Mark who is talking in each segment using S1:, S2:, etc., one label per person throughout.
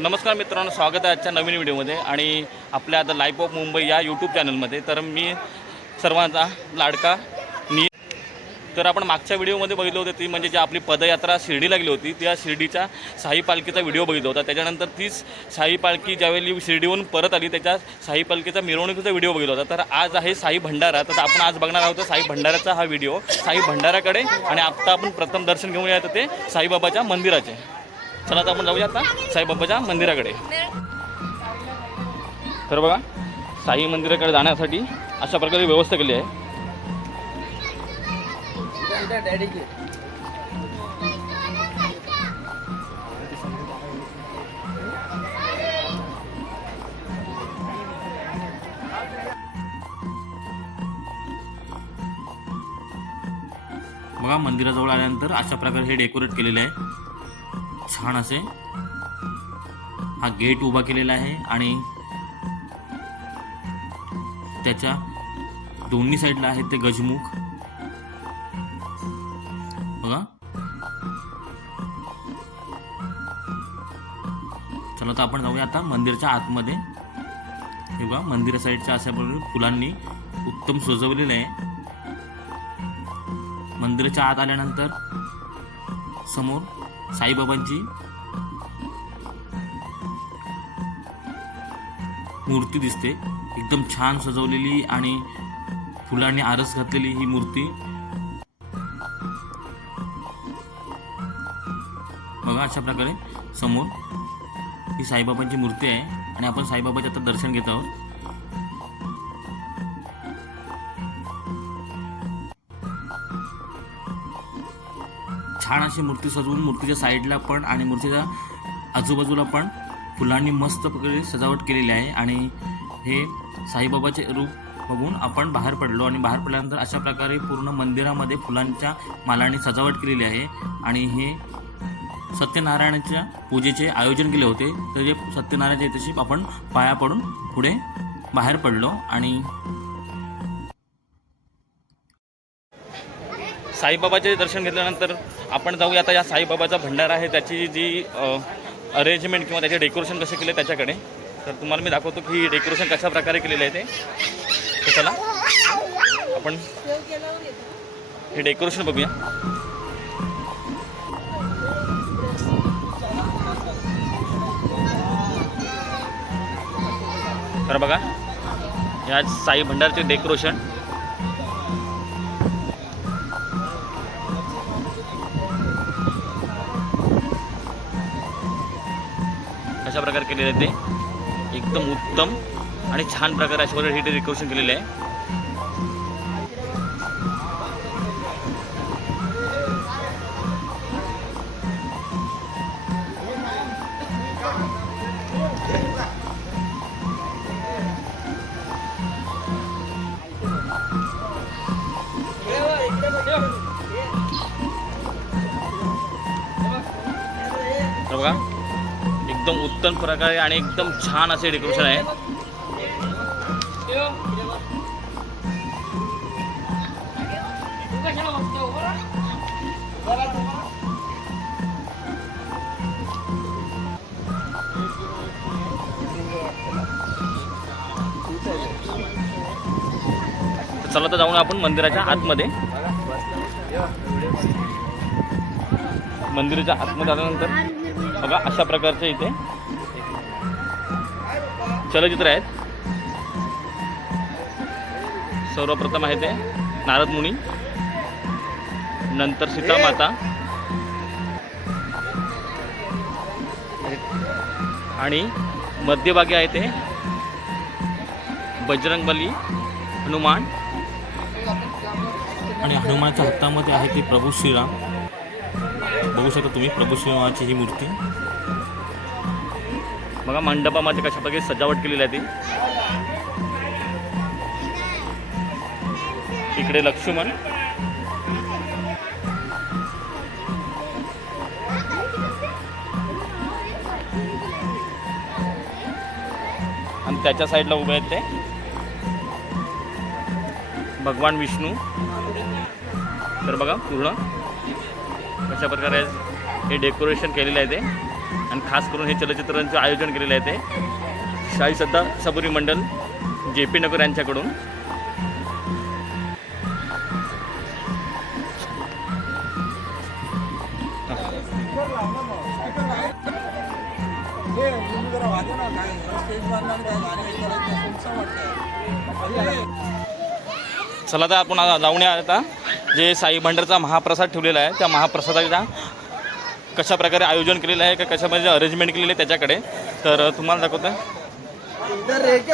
S1: नमस्कार मित्रांनो स्वागत आहे आजच्या नवीन व्हिडिओमध्ये आणि आपल्या आता लाईफ ऑफ मुंबई या यूट्यूब चॅनलमध्ये तर मी सर्वांचा लाडका नी तर आपण मागच्या व्हिडिओमध्ये बघितलं होतं ती म्हणजे जी आपली पदयात्रा शिर्डीला गेली होती त्या शिर्डीच्या साई पालखीचा व्हिडिओ बघितला होता. त्याच्यानंतर तीच साई पालखी ज्यावेळी शिर्डीहून परत आली त्याच्या साई पालखीचा मिरवणुकीचा व्हिडिओ बघितला होता. तर आज आहे साई भंडारा. तर आपण आज बघणार आहोत साई भंडाराचा हा व्हिडिओ साई भंडाराकडे आणि आत्ता आपण प्रथम दर्शन घेऊन येत ते साईबाबाच्या मंदिराचे. चला आता आपण जाऊया साई साईबाबाच्या मंदिराकडे. तर बघा साई मंदिराकडे जाण्यासाठी अशा प्रकारे व्यवस्था केली आहे. बघा मंदिराजवळ आल्यानंतर अशा प्रकारे हे डेकोरेट केलेले आहे. छान असे. हा गेट उभा केलेला आहे आणि त्याच्या दोन्ही साईडला आहेत ते गजमुख. बघा. चला तर आपण जाऊया आता मंदिराच्या आतमध्ये. हे बघा मंदिरा साईडच्या अशा प्रकारे फुलांनी उत्तम सजवलेलं आहे. मंदिराच्या आत आल्यानंतर समोर साईबाबांची मूर्ती दिसते. एकदम छान सजवलेली आणि फुलांनी आरस घातलेली ही मूर्ती. बघा अशा प्रकारे समोर ही साईबाबांची मूर्ती आहे आणि आपण साईबाबाचे आता दर्शन घेत आहोत. छान अशी मूर्ती सजवून मूर्तीच्या साईडला पण आणि मूर्तीच्या आजूबाजूला पण फुलांनी मस्त प्रकारे सजावट केलेली आहे. आणि हे साईबाबाचे रूप बघून आपण बाहेर पडलो आणि बाहेर पडल्यानंतर अशा प्रकारे पूर्ण मंदिरामध्ये फुलांच्या मालाने सजावट केलेली आहे. आणि हे सत्यनारायणाच्या पूजेचे आयोजन केले होते. तर जे सत्यनारायणाच्या तशी आपण पाया पडून पुढे बाहेर पडलो आणि साईबाबाचे दर्शन घेतल्यानंतर आपण जाऊया. आता या साईबाबाचा भंडारा आहे. त्याची जी अरेंजमेंट किंवा त्याचे डेकोरेशन कसे केले त्याच्याकडे. तर तुम्हाला मी दाखवतो की डेकोरेशन कशा प्रकारे केलेलं आहे ते. चला आपण हे डेकोरेशन बघूया. तर बघा या साई भंडारचे डेकोरेशन अशा प्रकारे केलेले जाते ते. एकदम उत्तम आणि छान प्रकारे अशा प्रकारे हे डेकोरेशन केलेलं आहे. एकदम उत्तम प्रकारे आणि एकदम छान असे डेकोरेशन आहे. चला तर जाऊन आपण मंदिराच्या आतमध्ये. मंदिराच्या आतमध्ये आल्यानंतर बघा अशा प्रकारचे इथे चलचित्र आहेत. सर्वप्रथम आहे ते नारद मुनी नंतर सीता माता आणि मध्यभागी आहे ते बजरंगबली हनुमान. आणि हनुमानाच्या हातामध्ये आहे ते प्रभू श्रीराम. बघू शकता तुम्ही प्रभू ही मूर्ती. बघा मंडपामध्ये कशा प्रकारे सजावट केलेली आहे ती. इकडे लक्ष्मण. आणि त्याच्या साईडला उभे आहेत ते. भगवान विष्णू. तर बघा पूर्ण. कशा प्रकारे हे डेकोरेशन केलेलं आहे ते. आणि खास करून हे चलचित्रांचं आयोजन केलेलं आहे ते. शाही सद्दा सबुरी मंडल जे पी नगर यांच्याकडून. चला तर आपण जाऊन या आता. जे साई भांडरचा महाप्रसाद ठेवलेला आहे त्या महाप्रसादाचा कशा प्रकारे आयोजन केलेलं आहे का कशामध्ये अरेंजमेंट केलेली आहे त्याच्याकडे. तर तुम्हाला दाखवतो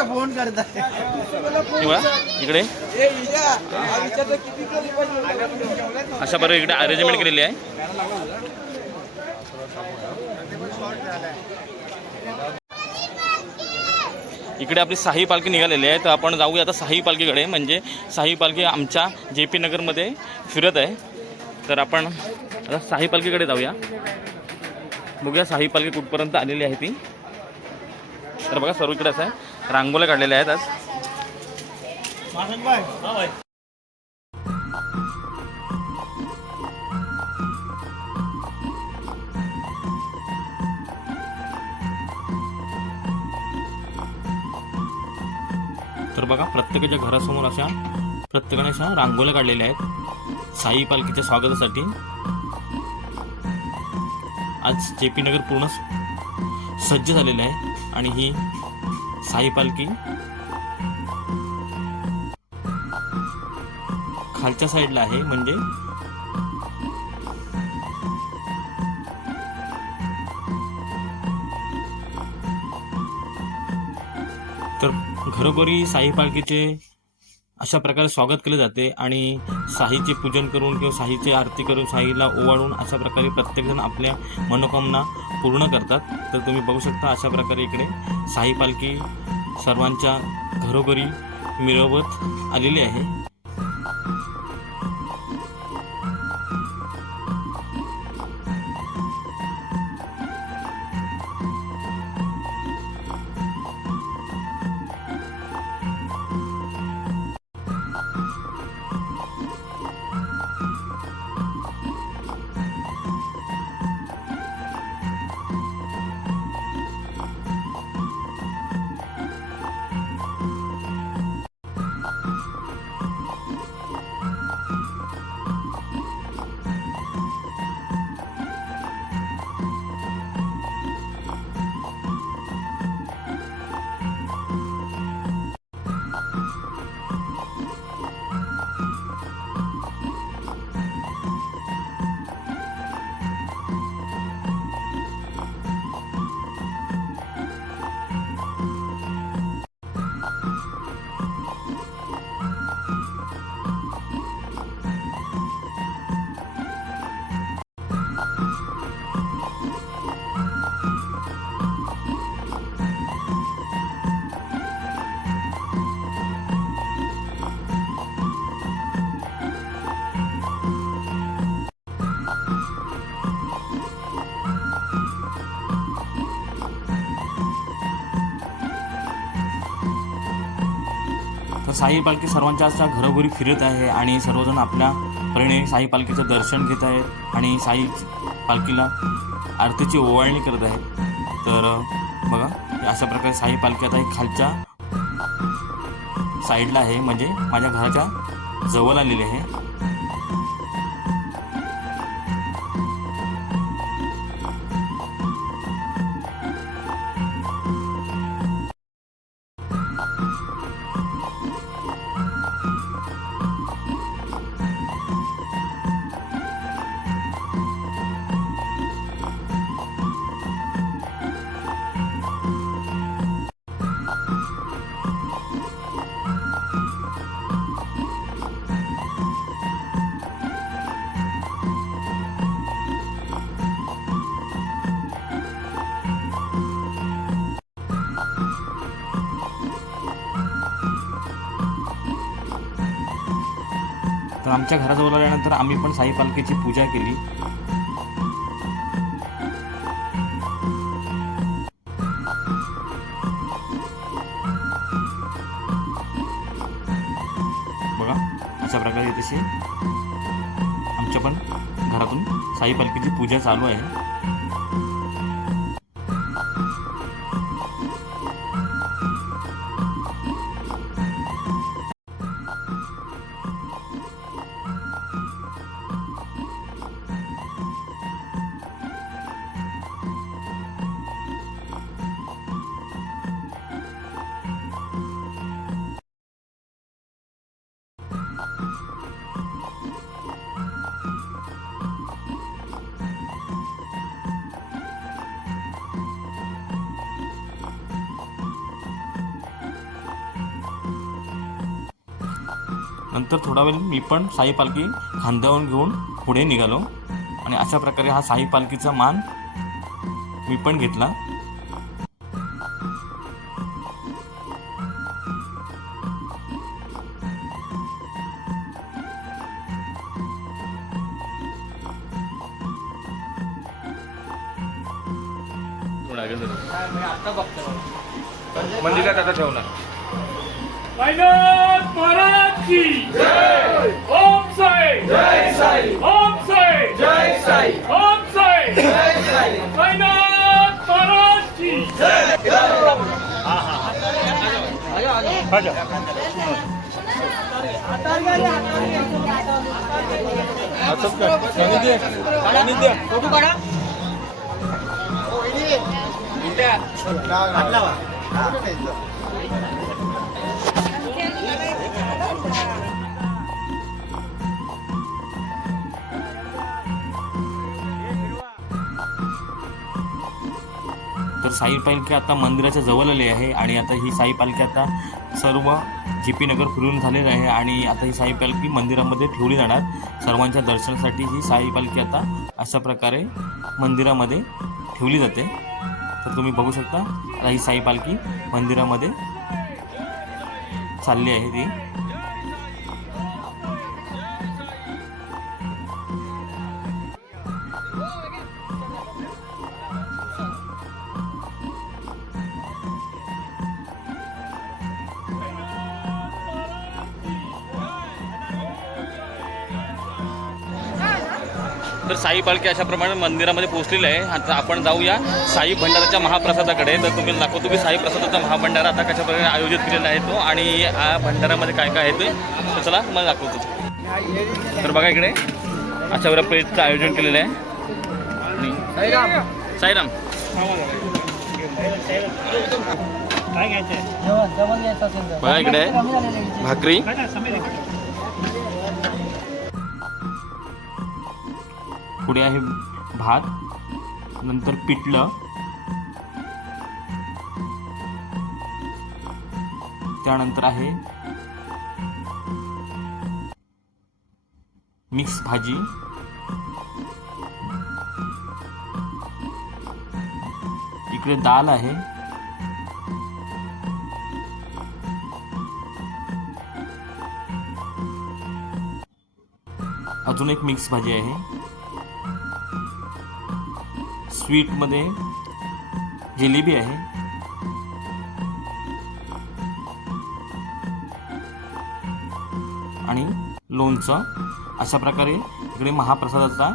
S2: फोन
S1: इकडे अशा प्रकारे इकडे अरेंजमेंट केलेली आहे. इकडे आपली साही पालखी निघालेली आहे. तर आपण जाऊया आता साही पालखीकडे. म्हणजे साही पालखी आमच्या जे पी नगरमध्ये फिरत आहे. तर आपण आता साही पालखीकडे जाऊया. बघूया साही पालखी कुठपर्यंत आलेली आहे ती. तर बघा सर्व इकडे असं आहे. रांगोल्या काढलेल्या आहेत आज. तर बघा प्रत्येकाच्या घरासमोर अशा प्रत्येकाने अशा रांगोळ्या काढलेल्या आहेत. साई पालखीच्या स्वागतासाठी. आज जे पी नगर पूर्ण सज्ज झालेलं आहे आणि ही साई पालखी खालच्या साईडला आहे म्हणजे घरोघरी साई पालखीचे अशा प्रकारे स्वागत केले जाते आणि साईचे पूजन करून किंवा साईची आरती करून साईला ओवाळून अशा प्रकारे प्रत्येकजण आपल्या मनोकामना पूर्ण करतात. तर तुम्ही बघू शकता अशा प्रकारे इकडे साई पालखी सर्वांच्या घरोघरी मिळवत आलेली आहे. साई पालखी सर्वांच्या आजच्या घरोघरी फिरत आहे आणि सर्वजण आपल्या परीने साई पालखीचं दर्शन घेत आहेत आणि साई पालखीला आरतीची ओवाळणी करत आहेत तर बघा अशा प्रकारे साई पालखी आता खालच्या साईडला आहे. म्हणजे माझ्या घराच्या जवळ आलेली आहे. आमच्या घराजवळ आल्यानंतर आम्ही पण साई पालखीची पूजा केली. बघा अशा प्रकारे तशी आमच्या पण घरातून साई पालखीची पूजा चालू आहे. नंतर थोडा वेळ मी पण साई पालखी खांद्यावर घेऊन पुढे निघालो. आणि अशा प्रकारे हा साई पालखीचा मान मी पण घेतला.
S3: मंदिरात आता ठेवणार.
S4: की जय। ओम साई। जय साई। ओम साई।
S2: जय साई।
S4: ओम साई।
S2: जय साई।
S4: साईनाथ महाराज की
S2: फोटो काढा
S1: तर साई पालखी आता मंदिराच्या जवळ आली आहे आणि आता ही साई पालखी आता सर्व जी पी नगर फिरून झालेलं आहे आणि आता ही साई पालखी मंदिरामध्ये ठेवली जाणार. सर्वांच्या दर्शनासाठी ही साई पालखी आता अशा प्रकारे मंदिरामध्ये ठेवली जाते. तर तुम्ही बघू शकता आता ही साई पालखी मंदिरामध्ये चालली आहे ती. तर साई पालखी अशाप्रमाणे मंदिरामध्ये पोहोचलेली आहे. आता आपण जाऊया साई भंडाराच्या महाप्रसादाकडे. तर तुम्ही दाखवतो की साई प्रसादाचा महाभंडारा आता कशाप्रकारे आयोजित केलेला आहे तो आणि या भंडारामध्ये काय काय आहे ते. तर चला मला दाखवतो. तर बघा इकडे. अशा वेळेला प्लेटचं आयोजन केलेलं आहे. आणि साईराम.
S2: घ्यायचं
S1: बघा इकडे. भाकरी. पुढे आहे भात नंतर पिठलं. त्यानंतर आहे मिक्स भाजी. इकडे दाल आहे. अजून एक मिक्स भाजी आहे. स्वीटमध्ये जिलेबी आहे. आणि लोणचं अशा प्रकारे इकडे महाप्रसादाचा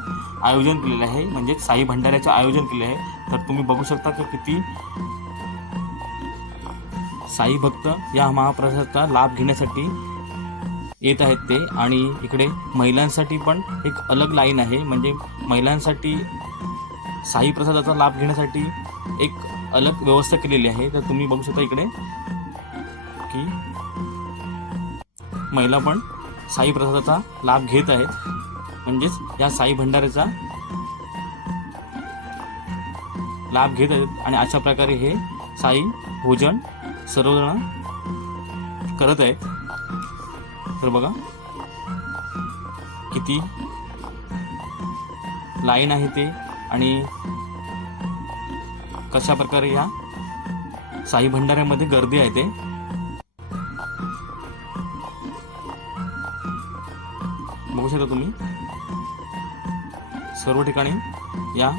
S1: आयोजन केलेलं आहे. म्हणजे साई भंडाऱ्याचं आयोजन केले आहे. तर तुम्ही बघू शकता की किती साई भक्त या महाप्रसादाचा लाभ घेण्यासाठी येत आहेत ते. आणि इकडे महिलांसाठी पण एक अलग लाईन आहे. म्हणजे महिलांसाठी साई प्रसादाचा लाभ घेण्यासाठी एक अलग व्यवस्था केलेली आहे. तर तुम्ही बघू शकता इकडे की महिला पण साई प्रसादाचा लाभ घेत आहेत. म्हणजेच या साई भंडाऱ्याचा लाभ घेत आहेत आणि अशा प्रकारे हे साई भोजन सर्वजण करत आहेत. तर बघा किती लाईन आहे ते. आणि कशा प्रकारे या साई भंडाऱ्यामध्ये गर्दी आहे ते? बघू शकता तुम्ही. सर्व ठिकाणी या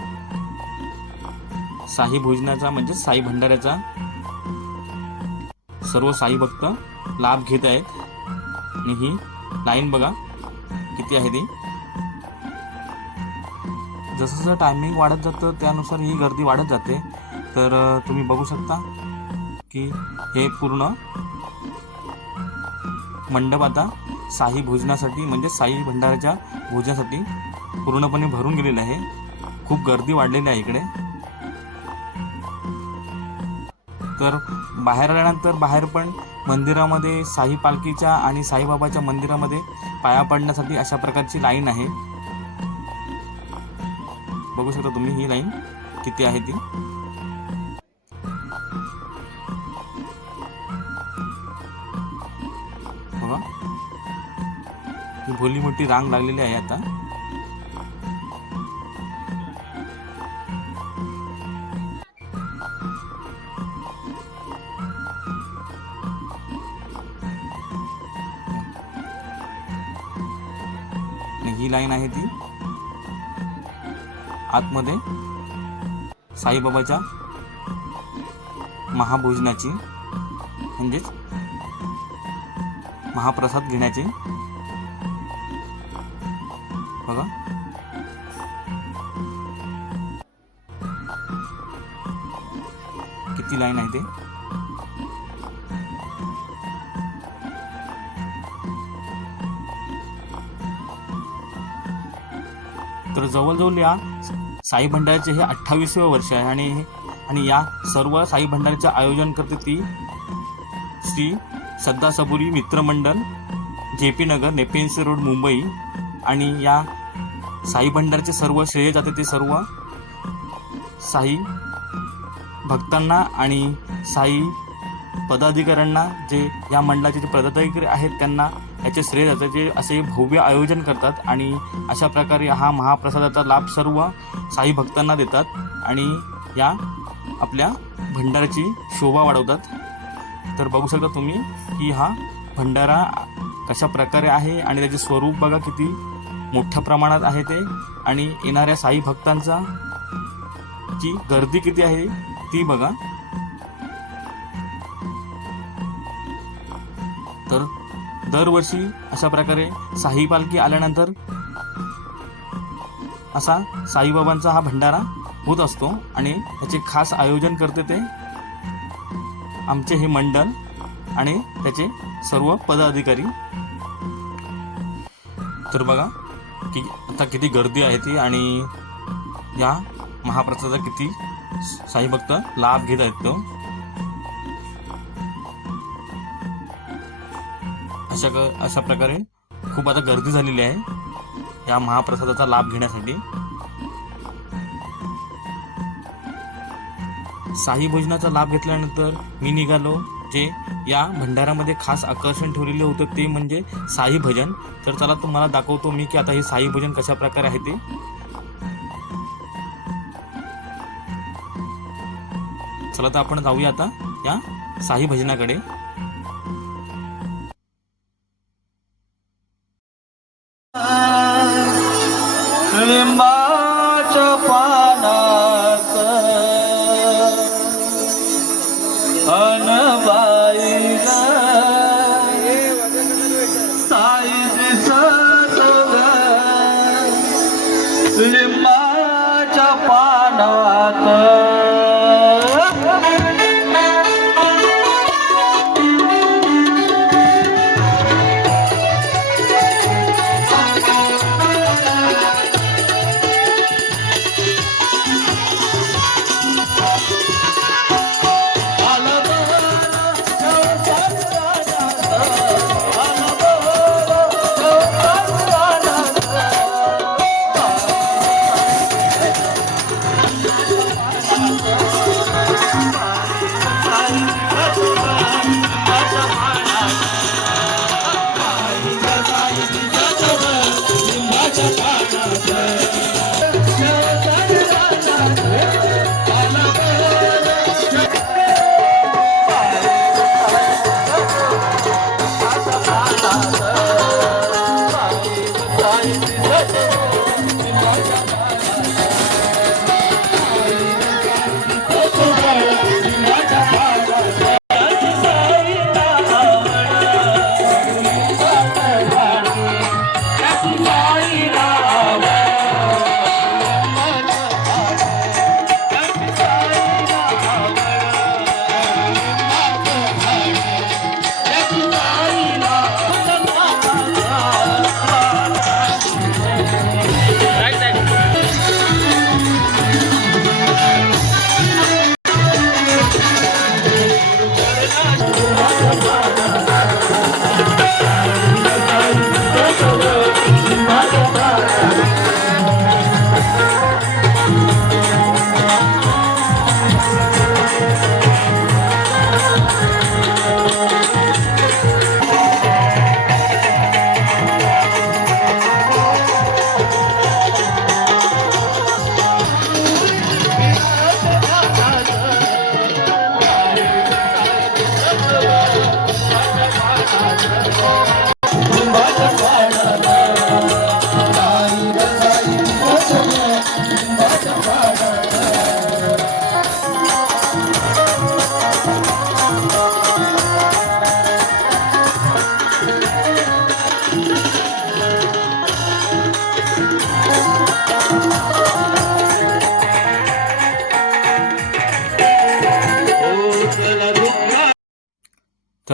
S1: साई भोजनाचा म्हणजे साई भंडाऱ्याचा सर्व साई भक्त लाभ घेत आहेत. आणि ही लाईन बघा किती आहे ती. जसं जसं टायमिंग वाढत जातं त्यानुसार ही गर्दी वाढत जाते. तर तुम्ही बघू शकता की हे पूर्ण मंडप आता साई भोजनासाठी म्हणजे साई भंडाराच्या भोजनासाठी पूर्णपणे भरून गेलेलं आहे. खूप गर्दी वाढलेली आहे इकडे. तर बाहेर आल्यानंतर बाहेर पण मंदिरामध्ये साई पालखीच्या आणि साईबाबाच्या मंदिरामध्ये पाया पडण्यासाठी अशा प्रकारची लाईन आहे. बघू शकता तुम्ही ही लाईन किती आहे ती. बघा. ही भोली मोठी रांग लागलेली आहे आता. ही लाईन आहे ती. आतमध्ये साईबाबाच्या महाभोजनाची म्हणजेच महाप्रसाद घेण्याचे. बघा. किती लाईन आहे ते? तर जवळजवळ या साई भंडाराचे हे अठ्ठावीसवे वर्ष आहे आणि आणि या सर्व साई भंडाऱ्याचे आयोजन करते ती श्री सद्दा सबुरी मित्रमंडल J P Nagar Nepean Sea road Mumbai. आणि या साई भंडारचे सर्व श्रेय जाते ते सर्व साई भक्तांना आणि साई पदाधिकाऱ्यांना जे या मंडळाचे जे पदाधिकारी आहेत त्यांना याचे श्रेय जातं जे असे भव्य आयोजन करतात आणि अशा प्रकारे हा महाप्रसादाचा लाभ सर्व साई भक्तांना देतात आणि या आपल्या भंडाराची शोभा वाढवतात. तर बघू शकता तुम्ही की हा भंडारा कशा प्रकारे आहे आणि त्याचे स्वरूप बघा किती मोठ्या प्रमाणात आहे ते. आणि येणाऱ्या साई भक्तांचा जी गर्दी किती आहे ती बघा. दरवर्षी अशा प्रकारे साई पालखी आल्यानंतर असा साईबाबांचा हा भंडारा होत असतो आणि त्याचे खास आयोजन करते ते आमचे हे मंडल आणि त्याचे सर्व पदाधिकारी. तर बघा की आता किती गर्दी आहे ती आणि या महाप्रसादाचा किती साई भक्त लाभ घेत आहेत तो. अशा क- अशा प्रकारे खूप आता गर्दी झालेली आहे. या महाप्रसादाचा लाभ घेण्यासाठी. साई भोजनाचा लाभ घेतल्यानंतर मी निघालो जे या भंडारामध्ये खास आकर्षण ठेवलेले होतं ते म्हणजे साई भजन. तर चला तुम्हाला दाखवतो मी की आता हे साई भजन कशा प्रकारे आहे ते. चला तर आपण जाऊया आता या साई भजनाकडे. Kalimba.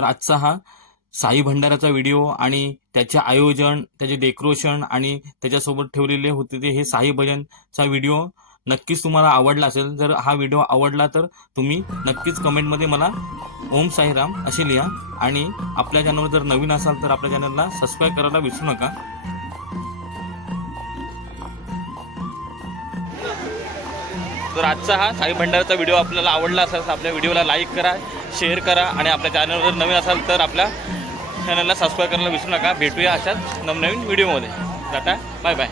S1: आजचा हा साई भंडाराचा व्हिडिओ आणि त्याचे आयोजन त्याचे डेकोरेशन आणि त्याच्यासोबत ठेवलेले होते ते हे साई भजनचा व्हिडिओ नक्कीच तुम्हाला आवडला असेल. जर हा व्हिडिओ आवडला तर तुम्ही नक्कीच कमेंटमध्ये मला ओम साईराम असे लिहा आणि आपल्या चॅनलवर जर नवीन असाल तर आपल्या चॅनलला सबस्क्राईब करायला विसरू नका. तर आजचा हा साई भंडाराचा व्हिडिओ आपल्याला आवडला असेल तर आपल्या व्हिडिओला लाईक करा. शेअर करा आणि आपल्या चॅनलवर नवीन असाल तर आपल्या चॅनलला सबस्क्राईब करायला विसरू नका. भेटूया अशाच नवनवीन व्हिडिओमध्ये जाता बाय बाय